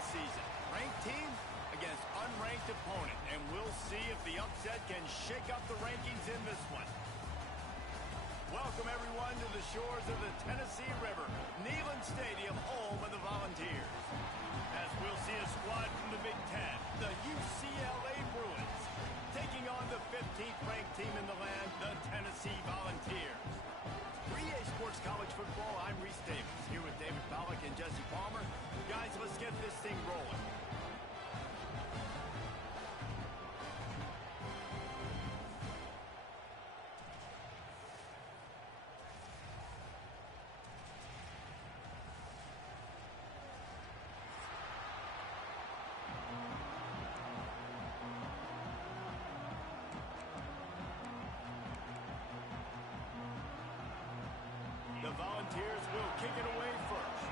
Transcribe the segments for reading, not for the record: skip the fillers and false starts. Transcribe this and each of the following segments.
football season. Ranked team against unranked opponent, and we'll see if the upset can shake up the rankings in this one. Welcome, everyone, to the shores of the Tennessee River, Neyland Stadium, home of the Volunteers. As we'll see a squad from the Big Ten, the UCLA Bruins, taking on the 15th ranked team in the land, the Tennessee Volunteers. For EA Sports College Football, I'm Reese Davis, here with David Pollack and Jesse Palmer. Guys, let's get this thing rolling. The Volunteers will kick it away first.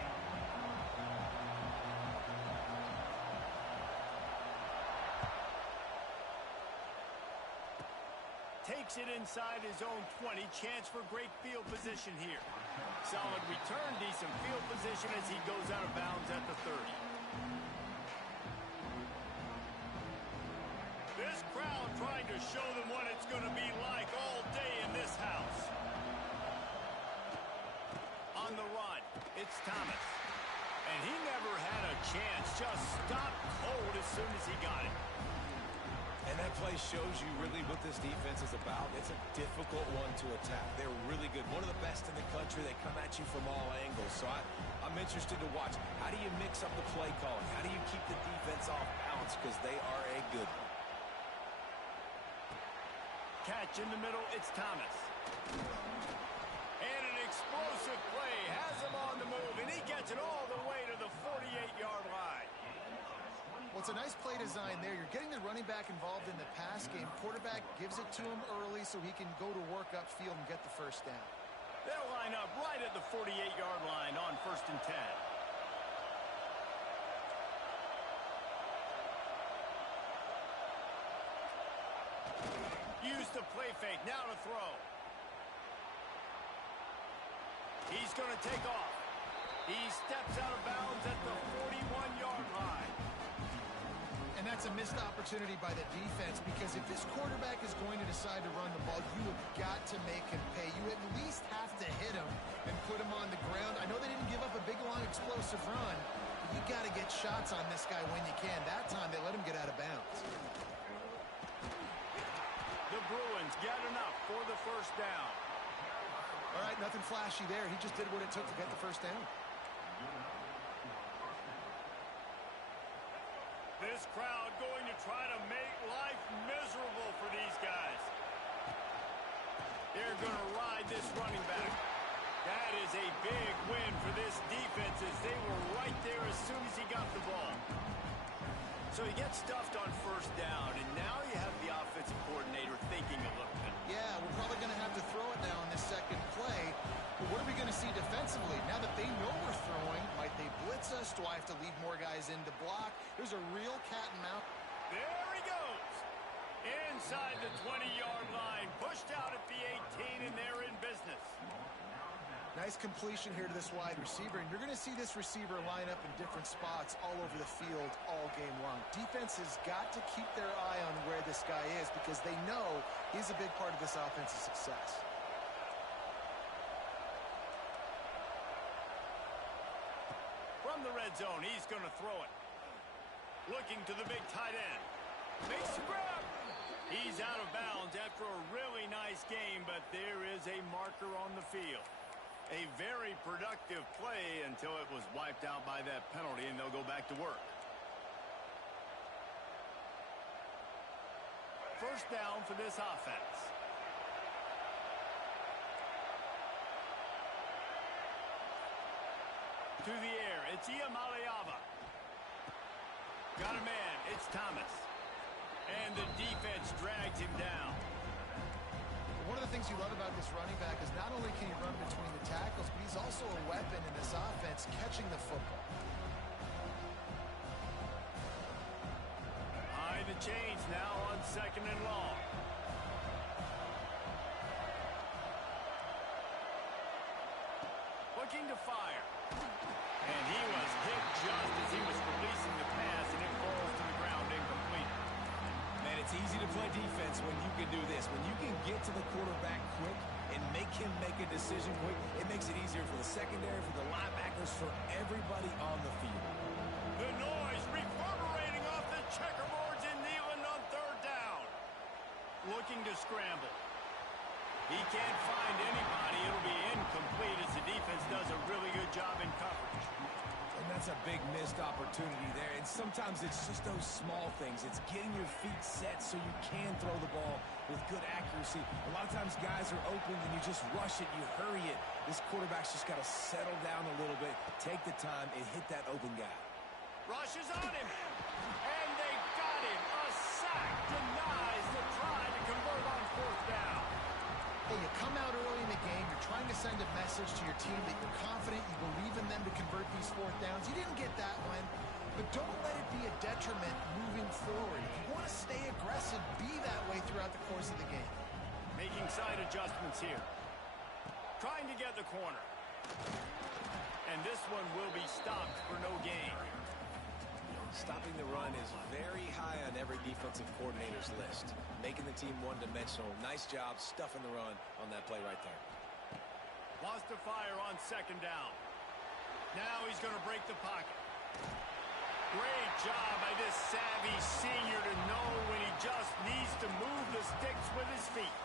Takes it inside his own 20. Chance for great field position here. Solid return, decent field position as he goes out of bounds at the 30. This crowd trying to show them what it's going to be like all day in this house. On the run, it's Thomas. And he never had a chance, just stopped cold as soon as he got it. And that play shows you really what this defense is about. It's a difficult one to attack. They're really good. One of the best in the country. They come at you from all angles. So I'm interested to watch. How do you mix up the play calling? How do you keep the defense off balance? Because they are a good one. Catch in the middle, it's Thomas. And an explosive play has him on the move, and he gets it all the way to the 48-yard line. Well, it's a nice play design there. You're getting the running back involved in the pass game. Quarterback gives it to him early so he can go to work upfield and get the first down. They'll line up right at the 48-yard line on 1st and 10. Use the play fake, now to throw. He's going to take off. He steps out of bounds at the 41-yard line. And that's a missed opportunity by the defense, because if this quarterback is going to decide to run the ball, you have got to make him pay. You at least have to hit him and put him on the ground. I know they didn't give up a big, long, explosive run, but you got to get shots on this guy when you can. That time they let him get out of bounds. The Bruins get enough for the first down. All right, nothing flashy there. He just did what it took to get the first down. This crowd going to try to make life miserable for these guys. They're going to ride this running back. That is a big win for this defense, as they were right there as soon as he got the ball. So he gets stuffed on first down, and now you have the offensive coordinator thinking a little bit. Yeah, we're probably going to have to throw it now in this second play. But what are we going to see defensively? Now that they know we're throwing, might they blitz us? Do I have to leave more guys in to block? There's a real cat and mouse. There he goes. Inside the 20-yard line, pushed out at the 18, and they're in business. Nice completion here to this wide receiver, and you're going to see this receiver line up in different spots all over the field all game long. Defense has got to keep their eye on where this guy is, because they know he's a big part of this offense's success. From the red zone, he's going to throw it. Looking to the big tight end. Makes the grab. He's out of bounds after a really nice game, but there is a marker on the field. A very productive play until it was wiped out by that penalty, and they'll go back to work. First down for this offense. To the air, it's Iamaleava. Got a man, it's Thomas. And the defense drags him down. One of the things you love about this running back is not only can he run between the tackles, but he's also a weapon in this offense, catching the football. High the chains now on 2nd and long. What looking to fire. And he was hit just as he was releasing the pass, and it falls to the ground incomplete. Man, it's easy to play defense when you can do this. When you can get to the quarterback quick and make him make a decision quick, it makes it easier for the secondary, for the linebackers, for everybody on the field. The noise reverberating off the checkerboards in Neyland on third down. Looking to scramble. He can't find anybody. It'll be incomplete as the defense does a really good job in coverage. And that's a big missed opportunity there. And sometimes it's just those small things. It's getting your feet set so you can throw the ball with good accuracy. A lot of times guys are open and you just rush it, you hurry it. This quarterback's just got to settle down a little bit, take the time, and hit that open guy. Rushes on him. And they got him. A sack denies the try to convert on fourth down. Hey, you come out early in the game, you're trying to send a message to your team that you're confident, you believe in them to convert these fourth downs. You didn't get that one, but don't let it be a detriment moving forward. If you want to stay aggressive, be that way throughout the course of the game. Making side adjustments here. Trying to get the corner. And this one will be stopped for no gain. Stopping the run is very high on every defensive coordinator's list. Making the team one-dimensional. Nice job stuffing the run on that play right there. Wants to fire on second down. Now he's going to break the pocket. Great job by this savvy senior to know when he just needs to move the sticks with his feet.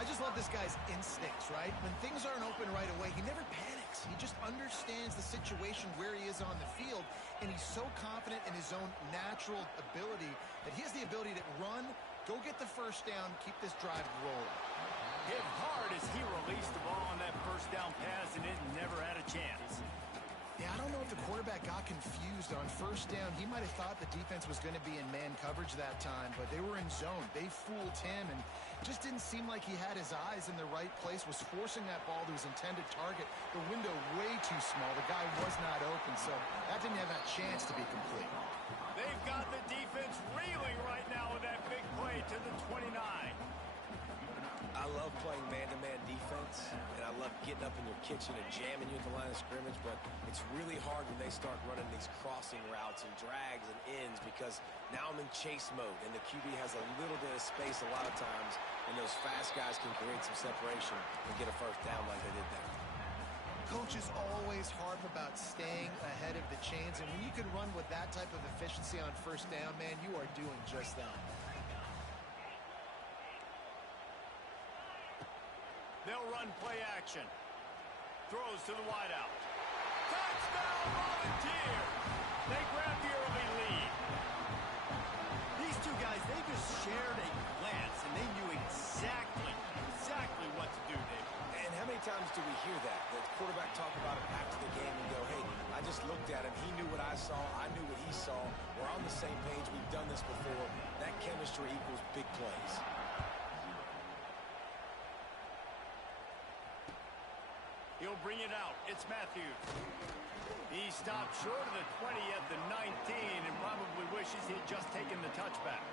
I just love this guy's instincts, right? When things aren't open right away, he never panics. He just understands the situation where he is on the field, and he's so confident in his own natural ability that he has the ability to run, go get the first down, keep this drive rolling. Hit hard as he released the ball on that first down pass, and it never had a chance. Yeah, I don't know if the quarterback got confused on first down. He might have thought the defense was going to be in man coverage that time, but they were in zone. They fooled him, and just didn't seem like he had his eyes in the right place, was forcing that ball to his intended target. The window way too small. The guy was not open, so that didn't have a chance to be complete. They've got the defense reeling right now with that big play to the 29. I love playing man-to-man defense, and I love getting up in your kitchen and jamming you at the line of scrimmage, but it's really hard when they start running these crossing routes and drags and ends because now I'm in chase mode, and the QB has a little bit of space a lot of times, and those fast guys can create some separation and get a first down like they did there. Coaches always harp about staying ahead of the chains, and when you can run with that type of efficiency on first down, man, you are doing just that. They'll run play action. Throws to the wideout. Touchdown, Volunteer! They grab the early lead. These two guys, they just shared a glance, and they knew exactly what to do, David. And how many times do we hear that? The quarterback talk about it after the game and go, hey, I just looked at him. He knew what I saw. I knew what he saw. We're on the same page. We've done this before. That chemistry equals big plays. He'll bring it out. It's Matthews. He stopped short of the 20 at the 19 and probably wishes he had just taken the touchback.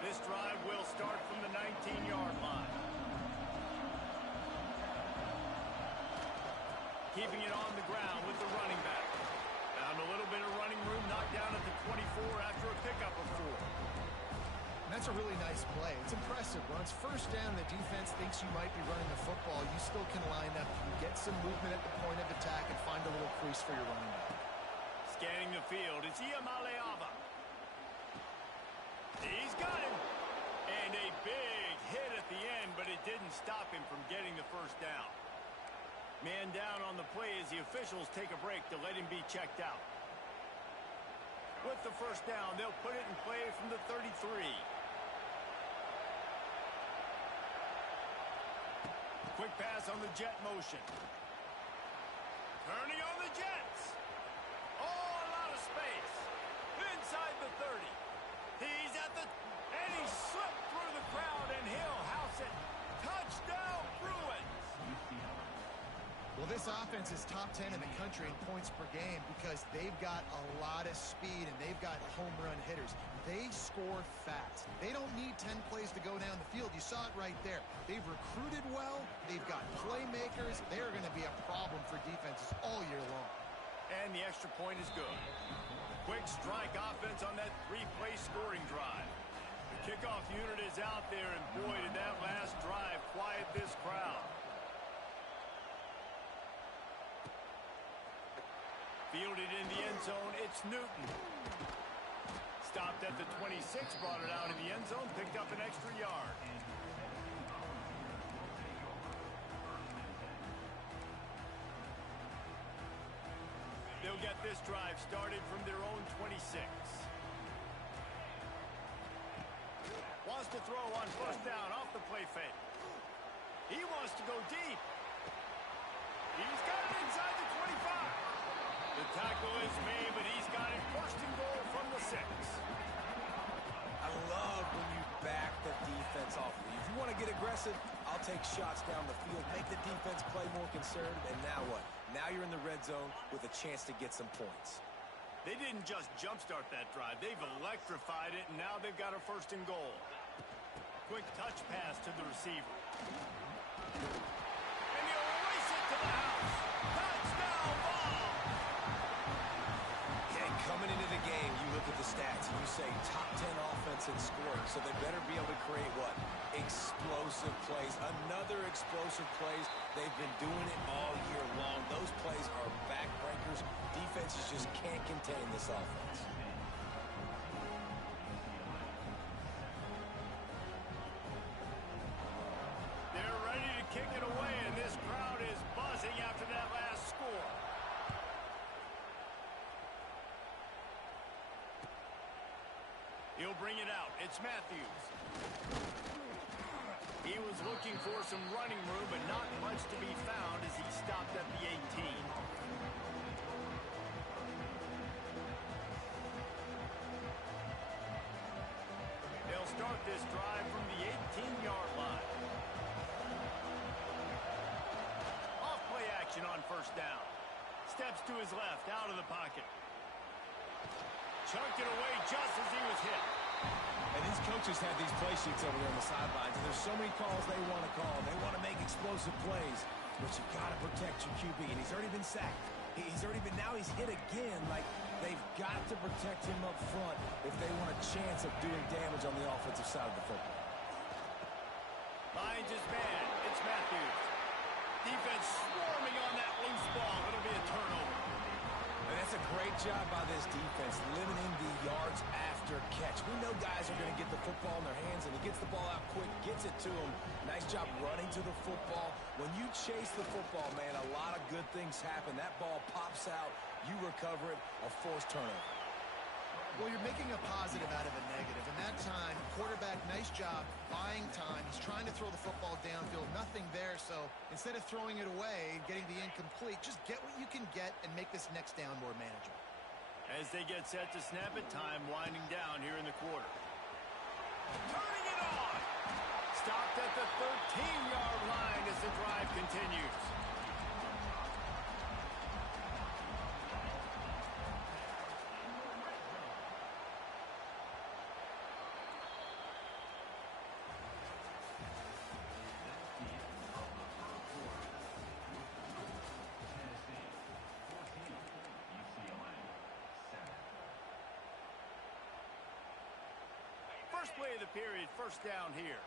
This drive will start from the 19-yard line. Keeping it on the ground with the running back. Found a little bit of running room, knocked down at the 24 after a pickup of 4. And that's a really nice play. It's impressive. When it's first down, the defense thinks you might be running the football. You still can line up. You can get some movement at the point of attack and find a little crease for your running back. Scanning the field, it's Iamaleava. He's got him. And a big hit at the end, but it didn't stop him from getting the first down. Man down on the play as the officials take a break to let him be checked out. With the first down, they'll put it in play from the 33. Quick pass on the jet motion. Turning on the Jets. Oh, a lot of space. Inside the 30. He's at the... And he slipped through the crowd, and he'll house it. Touchdown, Bruins. Well, this offense is top 10 in the country in points per game because they've got a lot of speed and they've got home run hitters. They score fast. They don't need 10 plays to go down the field. You saw it right there. They've recruited well. They've got playmakers. They are going to be a problem for defenses all year long. And the extra point is good. Quick strike offense on that three-play scoring drive. The kickoff unit is out there, and boy, did that last drive quiet this crowd. Fielded in the end zone, it's Newton. Stopped at the 26, brought it out in the end zone, picked up an extra yard. They'll get this drive started from their own 26. Wants to throw on first down off the play fake. He wants to go deep. He's got it inside the 25. The tackle is made, but he's got it first and goal from the 6. I love when you back the defense off of you. If you want to get aggressive, I'll take shots down the field, make the defense play more conservative, and now what? Now you're in the red zone with a chance to get some points. They didn't just jumpstart that drive. They've electrified it, and now they've got a first and goal. Quick touch pass to the receiver. And he'll race it to the house. Touchdown ball! Yeah, coming into the game, you look at the stats, and you say top 10 offense in scoring, so they better be able to create what? Explosive plays. Another explosive plays. They've been doing it all year long. Those plays are backbreakers. Defenses just can't contain this offense. They're ready to kick it away, and this crowd is buzzing after that last score. He'll bring it out. It's Matthews. He was looking for some running room, but not much to be found as he stopped at the 18. They'll start this drive from the 18-yard line. Off play action on first down. Steps to his left, out of the pocket. Chunked it away just as he was hit. And these coaches have these play sheets over there on the sidelines, and there's so many calls they want to call. They want to make explosive plays, but you got to protect your QB, and he's already been sacked. Now he's hit again. Like, they've got to protect him up front if they want a chance of doing damage on the offensive side of the football. Finds his man. It's Matthews. Defense swarming on that loose ball. It'll be a turnover. And that's a great job by this defense, limiting the yards after catch. We know guys are going to get the football in their hands, and he gets the ball out quick, gets it to him. Nice job running to the football. When you chase the football, man, a lot of good things happen. That ball pops out, you recover it, a forced turnover. Well, you're making a positive out of a negative. In that time, quarterback, nice job, buying time. He's trying to throw the football downfield. Nothing there, so instead of throwing it away and getting the incomplete, just get what you can get and make this next down more manageable. As they get set to snap it, time winding down here in the quarter. Turning it on! Stopped at the 13-yard line as the drive continues. First play of the period, first down here.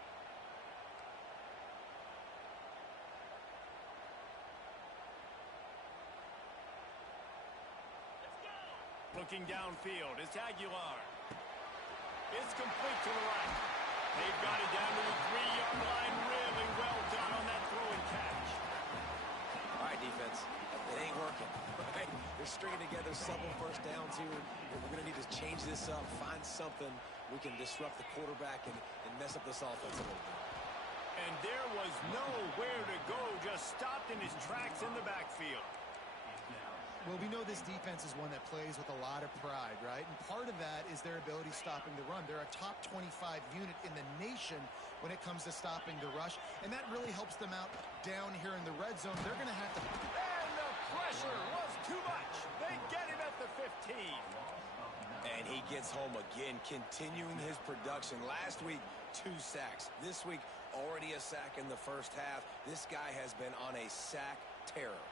Looking downfield, it's Aguilar. It's complete to the right. They've got it down to the 3-yard line. Really well done on that throw and catch. All right, defense, it ain't working. Right? They're stringing together several first downs here. We're going to need to change this up, find something we can disrupt the quarterback and mess up this offense a little bit. And there was nowhere to go, just stopped in his tracks in the backfield. Well, we know this defense is one that plays with a lot of pride, right? And part of that is their ability stopping the run. They're a top 25 unit in the nation when it comes to stopping the rush, and that really helps them out down here in the red zone. They're going to have to... And the pressure was too much. They get him at the 15. And he gets home again, continuing his production. Last week, 2 sacks. This week, already a sack in the first half. This guy has been on a sack terror.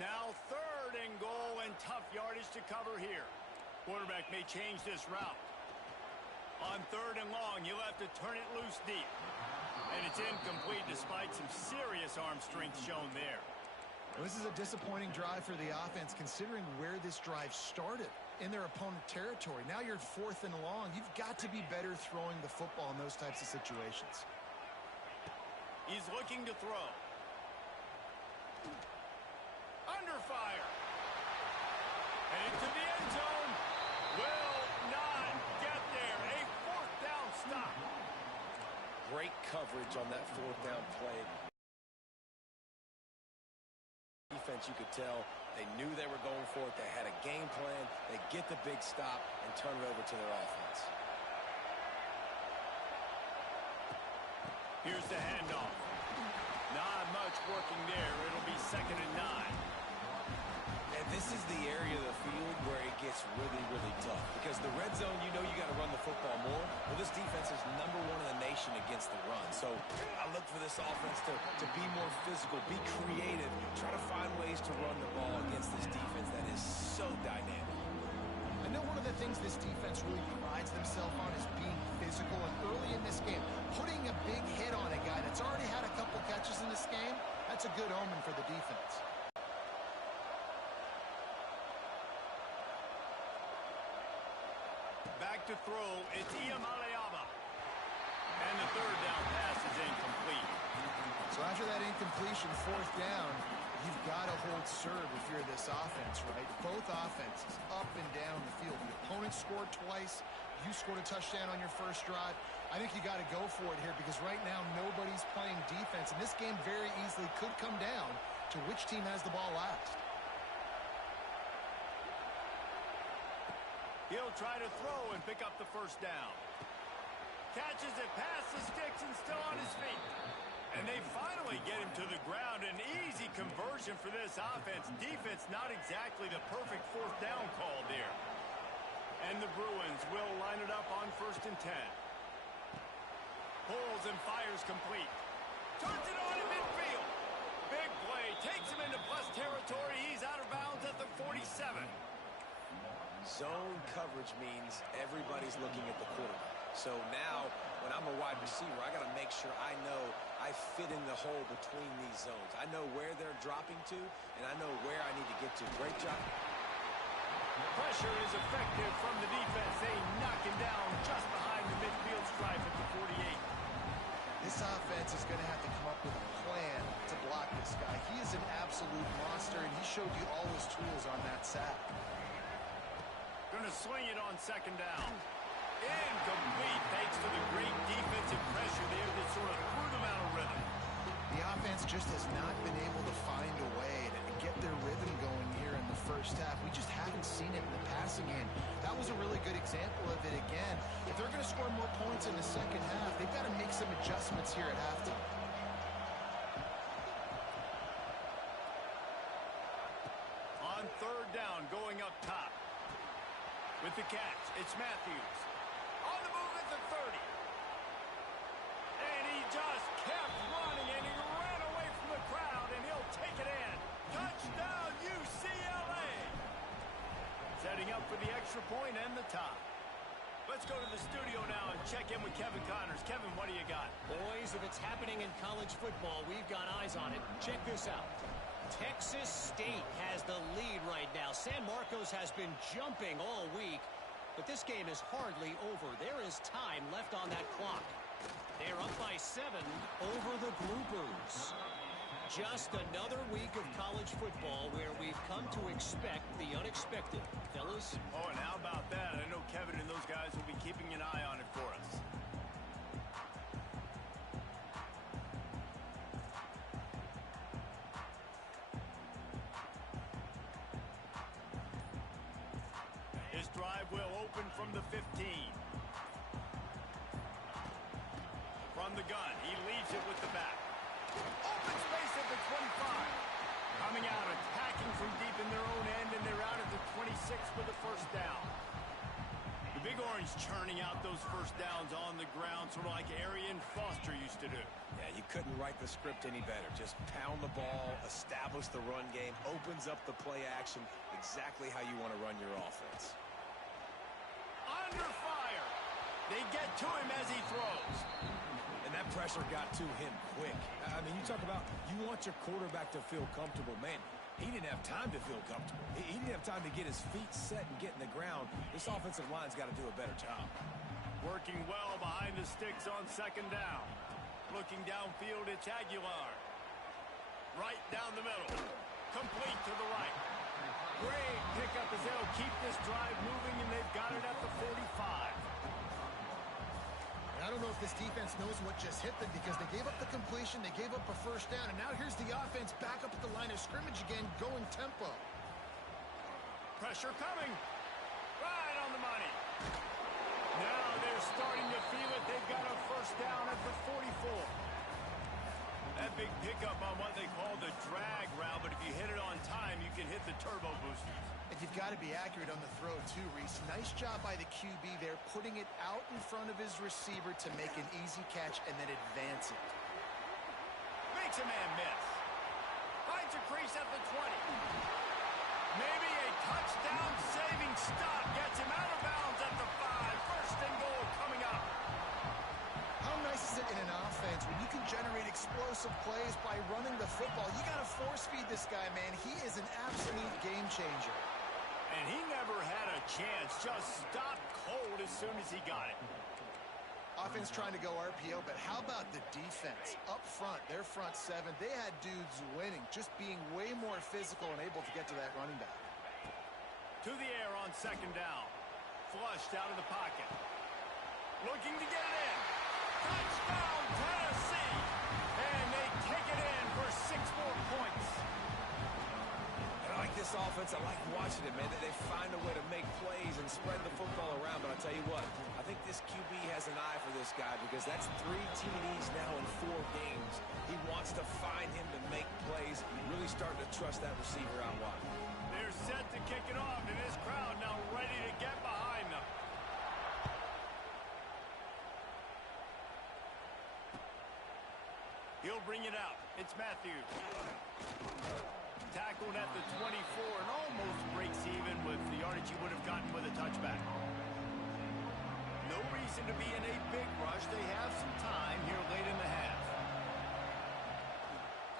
Now 3rd and goal, and tough yardage to cover here. Quarterback may change this route. On 3rd and long, he'll have to turn it loose deep. And it's incomplete despite some serious arm strength shown there. Well, this is a disappointing drive for the offense considering where this drive started in their opponent territory. Now you're 4th and long. You've got to be better throwing the football in those types of situations. He's looking to throw. Under fire. And into the end zone. Will not get there. A 4th down stop. Great coverage on that 4th down play. Defense, you could tell they knew they were going for it. They had a game plan. They get the big stop and turn it over to their offense. Here's the handoff. Not much working there. It'll be 2nd and 9. And this is the area of the field where it gets really, really tough. Because the red zone, you know you got to run the football more. Well, this defense is #1 in the nation against the run. So I look for this offense to be more physical, be creative, try to find ways to run the ball against this defense that is so dynamic. I know one of the things this defense really prides themselves on is being physical. And early in this game, putting a big hit on a guy that's already had a couple catches in this game, that's a good omen for the defense. Back to throw, it's Iyamaleava. And the 3rd down pass is incomplete. So after that incompletion, 4th down, you've got to hold serve if you're this offense, right? Both offenses up and down the field. The opponent scored twice. You scored a touchdown on your first drive. I think you got to go for it here because right now nobody's playing defense. And this game very easily could come down to which team has the ball last. He'll try to throw and pick up the 1st down. Catches it past the sticks and still on his feet. And they finally get him to the ground. An easy conversion for this offense. Defense not exactly the perfect 4th down call there. And the Bruins will line it up on 1st and 10. Pulls and fires complete. Turns it on in midfield. Big play. Takes him into plus territory. He's out of bounds at the 47. Zone coverage means everybody's looking at the quarterback. So now, when I'm a wide receiver, I got to make sure I know I fit in the hole between these zones. I know where they're dropping to, and I know where I need to get to. Great job. Pressure is effective from the defense. They knock him down just behind the midfield stripe at the 48. This offense is going to have to come up with a plan to block this guy. He is an absolute monster, and he showed you all his tools on that sack. Going to swing it on 2nd down. Incomplete thanks to the great defensive pressure there that sort of threw them out of rhythm. The offense just has not been able to find a way to get their rhythm going here in the first half. We just haven't seen it in the passing game. That was a really good example of it again. If they're going to score more points in the second half, they've got to make some adjustments here at halftime. On 3rd down, going up top. With the catch, it's Matthews. On the move at the 30. And he just kept running, and he ran away from the crowd, and he'll take it in. Touchdown, UCLA! Setting up for the extra point and the tie. Let's go to the studio now and check in with Kevin Connors. Kevin, what do you got? Boys, if it's happening in college football, we've got eyes on it. Check this out. Texas State has the lead right now. San Marcos has been jumping all week, but this game is hardly over. There is time left on that clock. They're up by 7 over the Bloopers. Just another week of college football where we've come to expect the unexpected. Fellas? Oh, and how about that? I know Kevin and those guys will be keeping an eye on it for us. His drive will open from the 15. From the gun, he leaves it with the back. Open space at the 25. Coming out, attacking from deep in their own end, and they're out at the 26 for the first down. The Big Orange churning out those first downs on the ground, sort of like Arian Foster used to do. Yeah, you couldn't write the script any better. Just pound the ball, establish the run game, opens up the play action, exactly how you want to run your offense. Under fire. They get to him as he throws. And that pressure got to him quick. I mean, you talk about you want your quarterback to feel comfortable. Man, he didn't have time to feel comfortable. He didn't have time to get his feet set and get in the ground. This offensive line's got to do a better job. Working well behind the sticks on second down. Looking downfield, it's Aguilar. Right down the middle. Complete to the right. Great pickup as they'll keep this drive moving, and they've got it at the 45. I don't know if this defense knows what just hit them because they gave up the completion, they gave up a first down, and now here's the offense back up at the line of scrimmage again, going tempo. Pressure coming. Right on the money. Now they're starting to feel it. They've got a first down at the 44. That big pickup on what they call the drag route, but if you hit it on time, you can hit the turbo boosters. And you've got to be accurate on the throw, too, Reese. Nice job by the QB there, putting it out in front of his receiver to make an easy catch and then advance it. Makes a man miss. Finds a crease at the 20. Maybe a touchdown-saving stop gets him out of bounds at the 5. First and goal coming up. How nice is it in an offense when you can generate explosive plays by running the football? You got to force-feed this guy, man. He is an absolute game changer. And he never had a chance. Just stopped cold as soon as he got it. Offense trying to go RPO, but how about the defense? Up front, their front seven, they had dudes winning, just being way more physical and able to get to that running back. To the air on second down. Flushed out of the pocket. Looking to get it in. Touchdown, Tennessee! And they take it in for 6 more points. I like this offense. I like watching it, man. They find a way to make plays and spread the football around. But I'll tell you what, I think this QB has an eye for this guy because that's 3 TDs now in 4 games. He wants to find him to make plays. Really starting to trust that receiver out wide. They're set to kick it off, and this crowd now ready to get behind them. He'll bring it out. It's Matthews. Tackled at the 24 and almost breaks even with the yardage he would have gotten with a touchback. No reason to be in a big rush. They have some time here late in the half.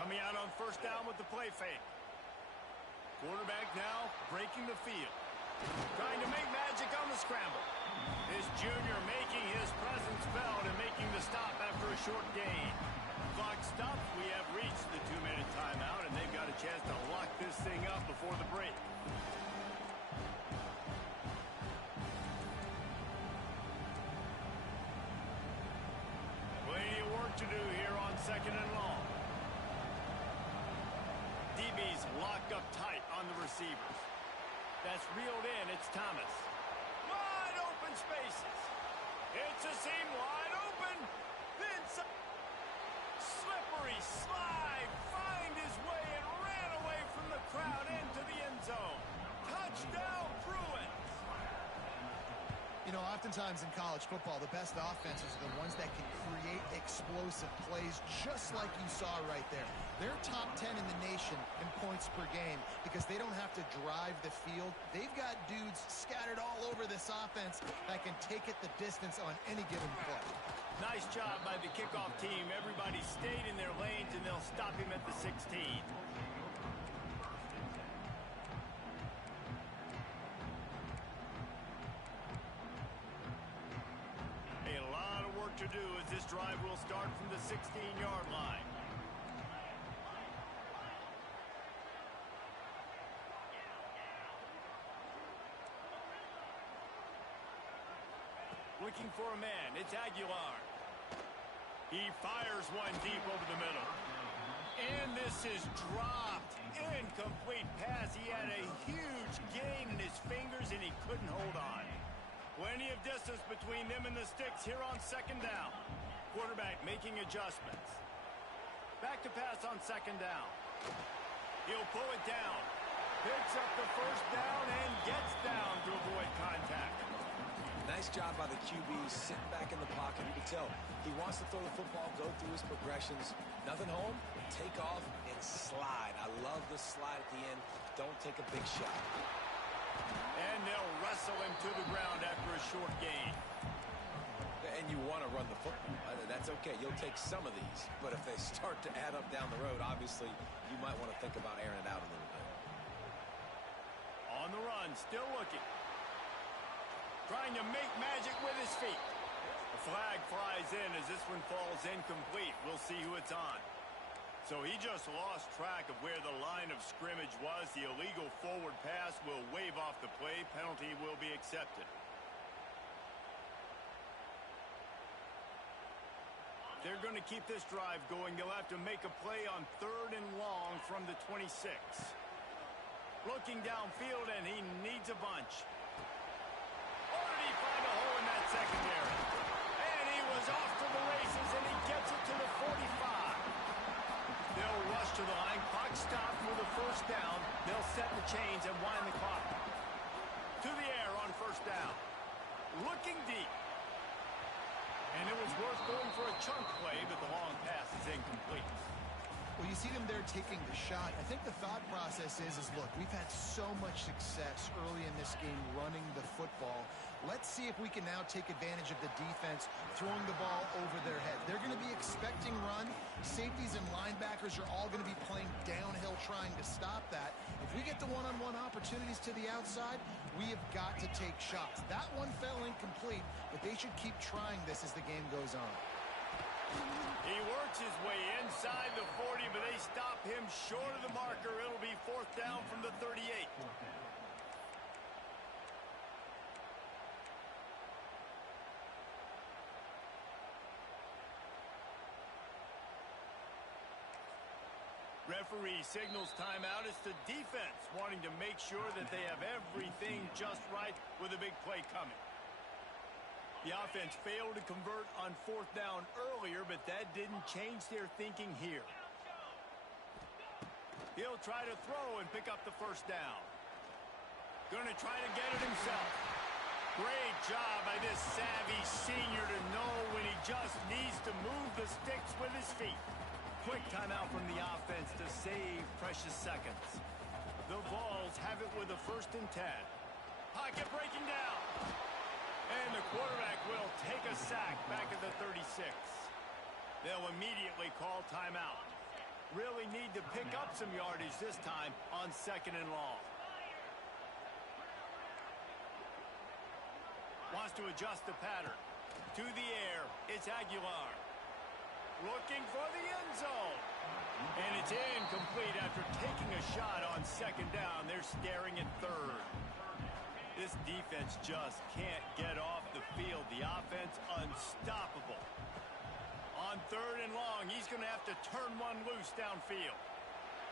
Coming out on first down with the play fake. Quarterback now breaking the field. Trying to make magic on the scramble. This junior making his presence felt and making the stop after a short gain. Clock stops. We have reached the 2-minute timeout, and they've got a chance to lock this thing up before the break. Plenty of work to do here on second and long. DB's locked up tight on the receivers. That's reeled in. It's Thomas. Wide open spaces. It's a seam wide open. Then some slippery slide. Find his way and ran away from the crowd into the end zone. Touchdown, Bruins. You know, oftentimes in college football, the best offenses are the ones that can create explosive plays, just like you saw right there. They're top 10 in the nation in points per game because they don't have to drive the field. They've got dudes scattered all over this offense that can take it the distance on any given play. Nice job by the kickoff team. Everybody stayed in their lanes, and they'll stop him at the 16. A lot of work to do as this drive will start from the 16-yard line. Looking for a man. It's Aguilar. He fires one deep over the middle. And this is dropped. Incomplete pass. He had a huge gain in his fingers, and he couldn't hold on. Plenty of distance between them and the sticks here on second down. Quarterback making adjustments. Back to pass on second down. He'll pull it down. Picks up the first down and gets down to avoid contact. Nice job by the QB, sitting back in the pocket. You can tell he wants to throw the football, go through his progressions. Nothing home, take off, and slide. I love the slide at the end. Don't take a big shot. And they'll wrestle him to the ground after a short gain. And you want to run the football. That's okay. You'll take some of these. But if they start to add up down the road, obviously, you might want to think about airing it out a little bit. On the run, still looking. Trying to make magic with his feet. The flag flies in as this one falls incomplete. We'll see who it's on. So he just lost track of where the line of scrimmage was. The illegal forward pass will wave off the play. Penalty will be accepted. They're going to keep this drive going. They'll have to make a play on 3rd and long from the 26. Looking downfield, and he needs a bunch. Or did he find a hole in that secondary? And he was off to the races, and he gets it to the 45. They'll rush to the line. Clock stopped for the first down. They'll set the chains and wind the clock. To the air on first down. Looking deep. And it was worth going for a chunk play, but the long pass is incomplete. Well, you see them there taking the shot. I think the thought process is look, we've had so much success early in this game running the football. Let's see if we can now take advantage of the defense throwing the ball over their head. They're going to be expecting run. Safeties and linebackers are all going to be playing downhill trying to stop that. If we get the one-on-one opportunities to the outside, we have got to take shots. That one fell incomplete, but they should keep trying this as the game goes on. He works his way inside the 40, but they stop him short of the marker. It'll be 4th down from the 38. Referee signals timeout. It's the defense wanting to make sure that they have everything just right with a big play coming. The offense failed to convert on 4th down earlier, but that didn't change their thinking here. He'll try to throw and pick up the first down. Going to try to get it himself. Great job by this savvy senior to know when he just needs to move the sticks with his feet. Quick timeout from the offense to save precious seconds. The Vols have it with a 1st and 10. Pocket breaking down. And the quarterback will take a sack back at the 36. They'll immediately call timeout. Really need to pick up some yardage this time on 2nd and long. Wants to adjust the pattern. To the air, it's Aguilar. Looking for the end zone. And it's incomplete after taking a shot on 2nd down. They're staring at 3rd. This defense just can't get off the field. The offense unstoppable. On 3rd and long, he's going to have to turn one loose downfield.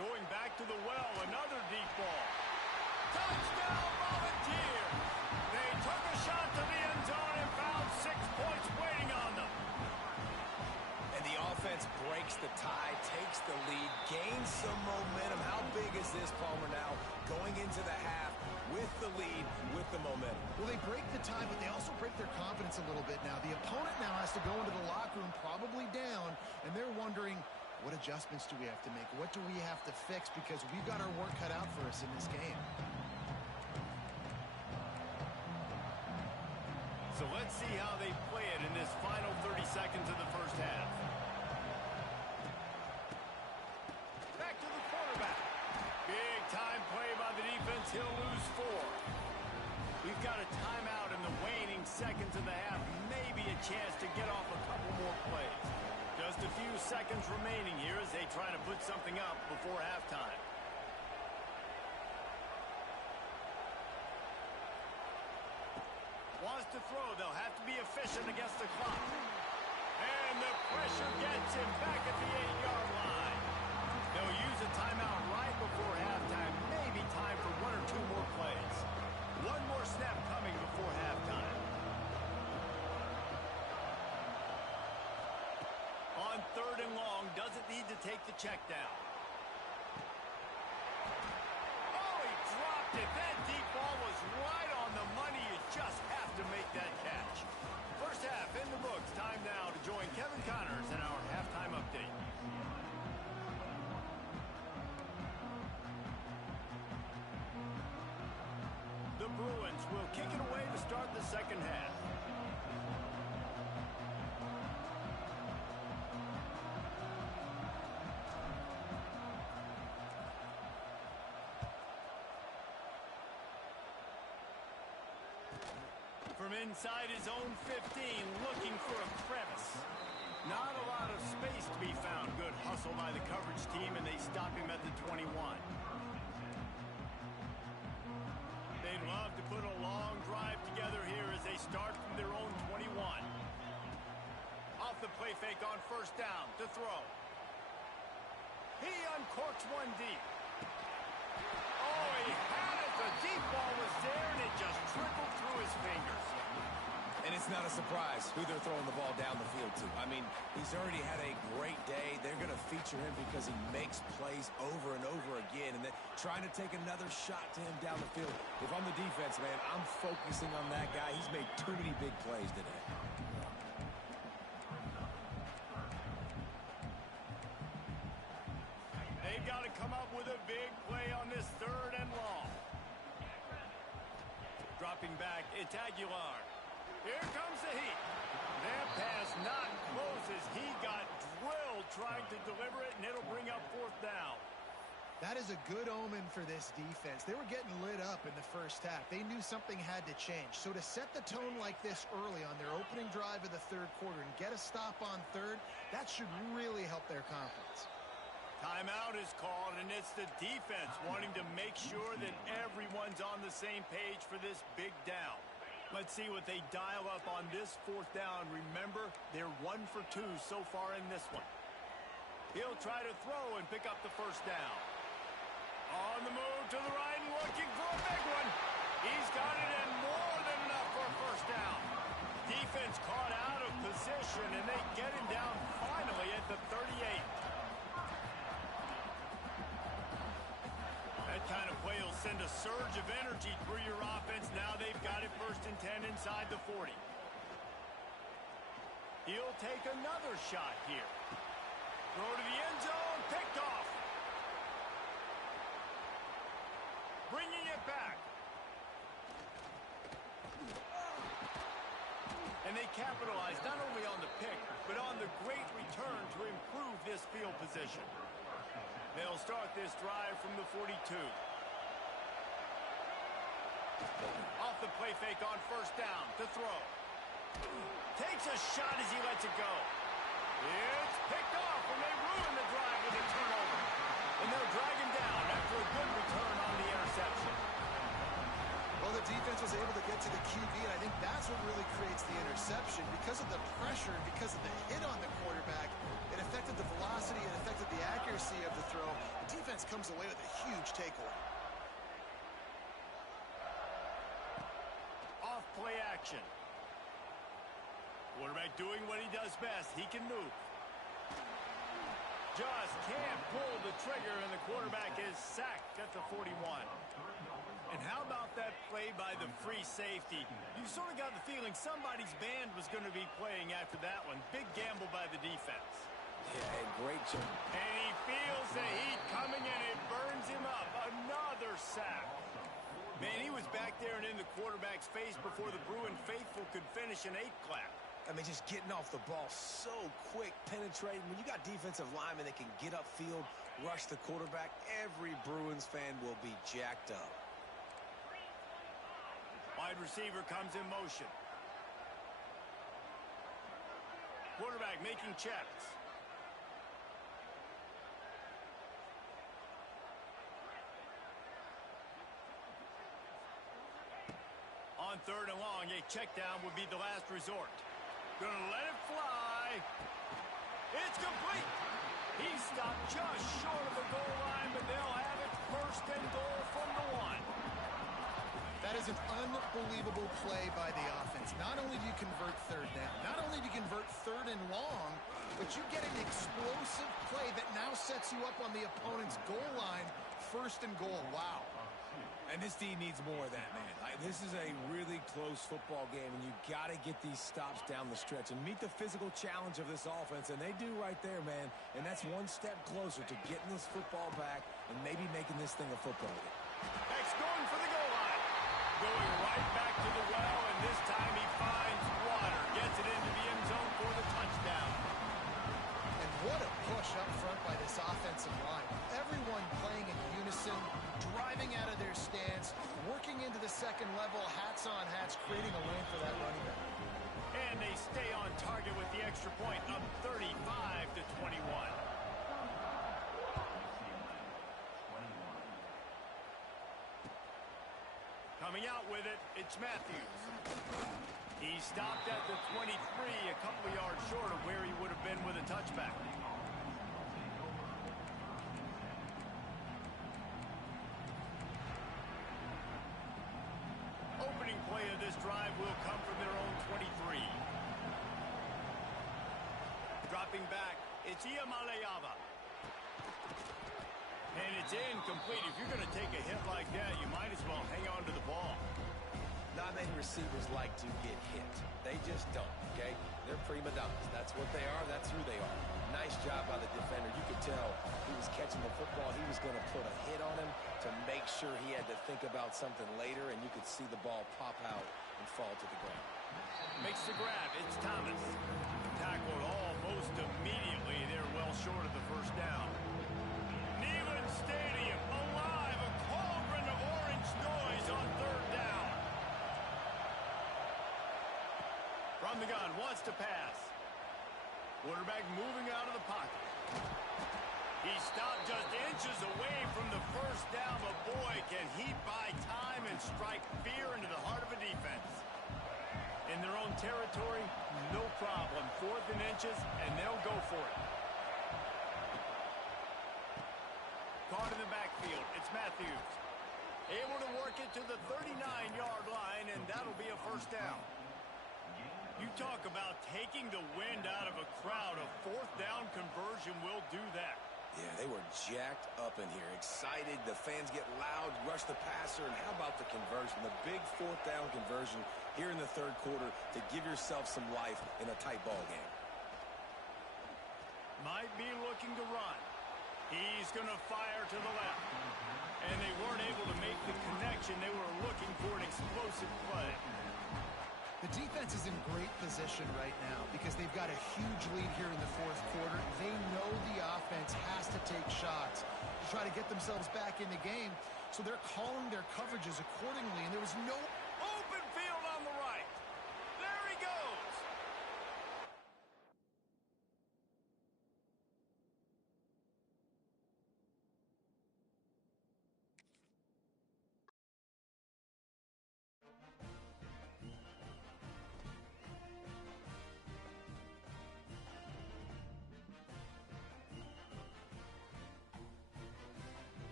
Going back to the well, another deep ball. Touchdown, Volunteers! They took a shot to the end zone and found 6 points waiting on them. And the offense breaks the tie, takes the lead, gains some momentum. How big is this, Palmer, now going into the half with the lead, with the momentum? Well, they break the tie, but they also break their confidence a little bit now. The opponent now has to go into the locker room probably down, and they're wondering, what adjustments do we have to make? What do we have to fix? Because we've got our work cut out for us in this game. So let's see how they play it in this final 30 seconds of the first half. Back to the quarterback. Big time play by the defense. He'll lose 4. We've got a timeout in the waning seconds of the half. Maybe a chance to get off a couple more plays. Just a few seconds remaining here as they try to put something up before halftime. Wants to throw. They'll have to be efficient against the clock. And the pressure gets him back at the 8-yard line. They'll use a timeout right before halftime. Maybe time for 1 or 2 more plays. One more snap coming before halftime. On 3rd and long, doesn't need to take the check down. If that deep ball was right on the money, you just have to make that catch. First half in the books. Time now to join Kevin Connors in our halftime update. The Bruins will kick it away to start the second half. From inside his own 15, looking for a crevice. Not a lot of space to be found. Good hustle by the coverage team, and they stop him at the 21. They'd love to put a long drive together here as they start from their own 21. Off the play fake on first down to throw. He uncorks one deep. Oh, he had it. The deep ball was there, and it just trickled through his fingers. And it's not a surprise who they're throwing the ball down the field to. I mean, he's already had a great day. They're going to feature him because he makes plays over and over again. And they're trying to take another shot to him down the field. If I'm the defense, man, I'm focusing on that guy. He's made too many big plays today. They've got to come up with a big play on this third and long. Dropping back, it's Aguilar. Here comes the heat. That pass not close as he got drilled trying to deliver it, and it'll bring up fourth down. That is a good omen for this defense. They were getting lit up in the first half. They knew something had to change. So to set the tone like this early on their opening drive of the third quarter and get a stop on third, that should really help their confidence. Timeout is called, and it's the defense wanting to make sure that everyone's on the same page for this big down. Let's see what they dial up on this fourth down. Remember, they're 1 for 2 so far in this one. He'll try to throw and pick up the first down. On the move to the right and looking for a big one. He's got it and more than enough for a first down. Defense caught out of position, and they get him down finally at the 38. That kind of play will send a surge of energy through your offense. Now they've got it 1st and 10 inside the 40. He'll take another shot here. Throw to the end zone, picked off. Bringing it back. And they capitalize not only on the pick, but on the great return to improve this field position. They'll start this drive from the 42. Off the play fake on first down to throw. Takes a shot as he lets it go. It's picked off, and they ruin the drive with a turnover. And they'll drag him down after a good return on the interception. Well, the defense was able to get to the QB, and I think that's what really creates the interception. Because of the pressure and because of the hit on the quarterback, it affected the velocity, it affected the accuracy of the throw. The defense comes away with a huge takeaway. Off play action. Quarterback doing what he does best. He can move. Just can't pull the trigger, and the quarterback is sacked at the 41. And how about that play by the free safety? You sort of got the feeling somebody's band was going to be playing after that one. Big gamble by the defense. Yeah, great job. And he feels the heat coming, and it burns him up. Another sack. Man, he was back there and in the quarterback's face before the Bruin faithful could finish an 8-clap. I mean, just getting off the ball so quick, penetrating. When you got defensive linemen that can get upfield, rush the quarterback, every Bruins fan will be jacked up. Wide receiver comes in motion. Quarterback making checks. On third and long, a check down would be the last resort. Gonna let it fly. It's complete. He stopped just short of the goal line, but they'll have it 1st and goal from the 1. That is an unbelievable play by the offense. Not only do you convert third down, not only do you convert 3rd and long, but you get an explosive play that now sets you up on the opponent's goal line, 1st and goal. Wow. And this D needs more of that, man. This is a really close football game, and you got to get these stops down the stretch and meet the physical challenge of this offense, and they do right there, man. And that's one step closer to getting this football back and maybe making this thing a football game. X going for the goal line. Going right back to the well, and this time he finds water. Gets it into the end zone for the touchdown. And what a push up front by this offensive line. Everyone playing in unison, driving out of their stance, working into the second level, hats on hats, creating a lane for that running back. And they stay on target with the extra point, up 35-21. Coming out with it, it's Matthews. He stopped at the 23, a couple of yards short of where he would have been with a touchback. Opening play of this drive will come from their own 23. Dropping back, it's Iamaleava. And it's incomplete. If you're going to take a hit like that, you might as well hang on to the ball. Not many receivers like to get hit. They just don't, okay? They're prima donnas. That's what they are. That's who they are. Nice job by the defender. You could tell he was catching the football. He was going to put a hit on him to make sure he had to think about something later, and you could see the ball pop out and fall to the ground. Makes the grab. It's Thomas. Tackled almost immediately. They're well short of the first down. Neyland Stadium alive. A cauldron of orange noise on third down. From the gun, wants to pass. Quarterback moving out of the pocket. He stopped just inches away from the first down, but boy, can he buy time and strike fear into the heart of a defense. In their own territory, no problem. 4th and inches, and they'll go for it. Caught in the backfield, it's Matthews. Able to work it to the 39-yard line, and that'll be a first down. You talk about taking the wind out of a crowd. A 4th down conversion will do that. Yeah, they were jacked up in here, excited. The fans get loud, rush the passer, and how about the conversion? The big 4th down conversion here in the third quarter to give yourself some life in a tight ball game. Might be looking to run. He's going to fire to the left. And they weren't able to make the connection. They were looking for an explosive play. The defense is in great position right now because they've got a huge lead here in the fourth quarter. They know the offense has to take shots to try to get themselves back in the game, so they're calling their coverages accordingly, and there was no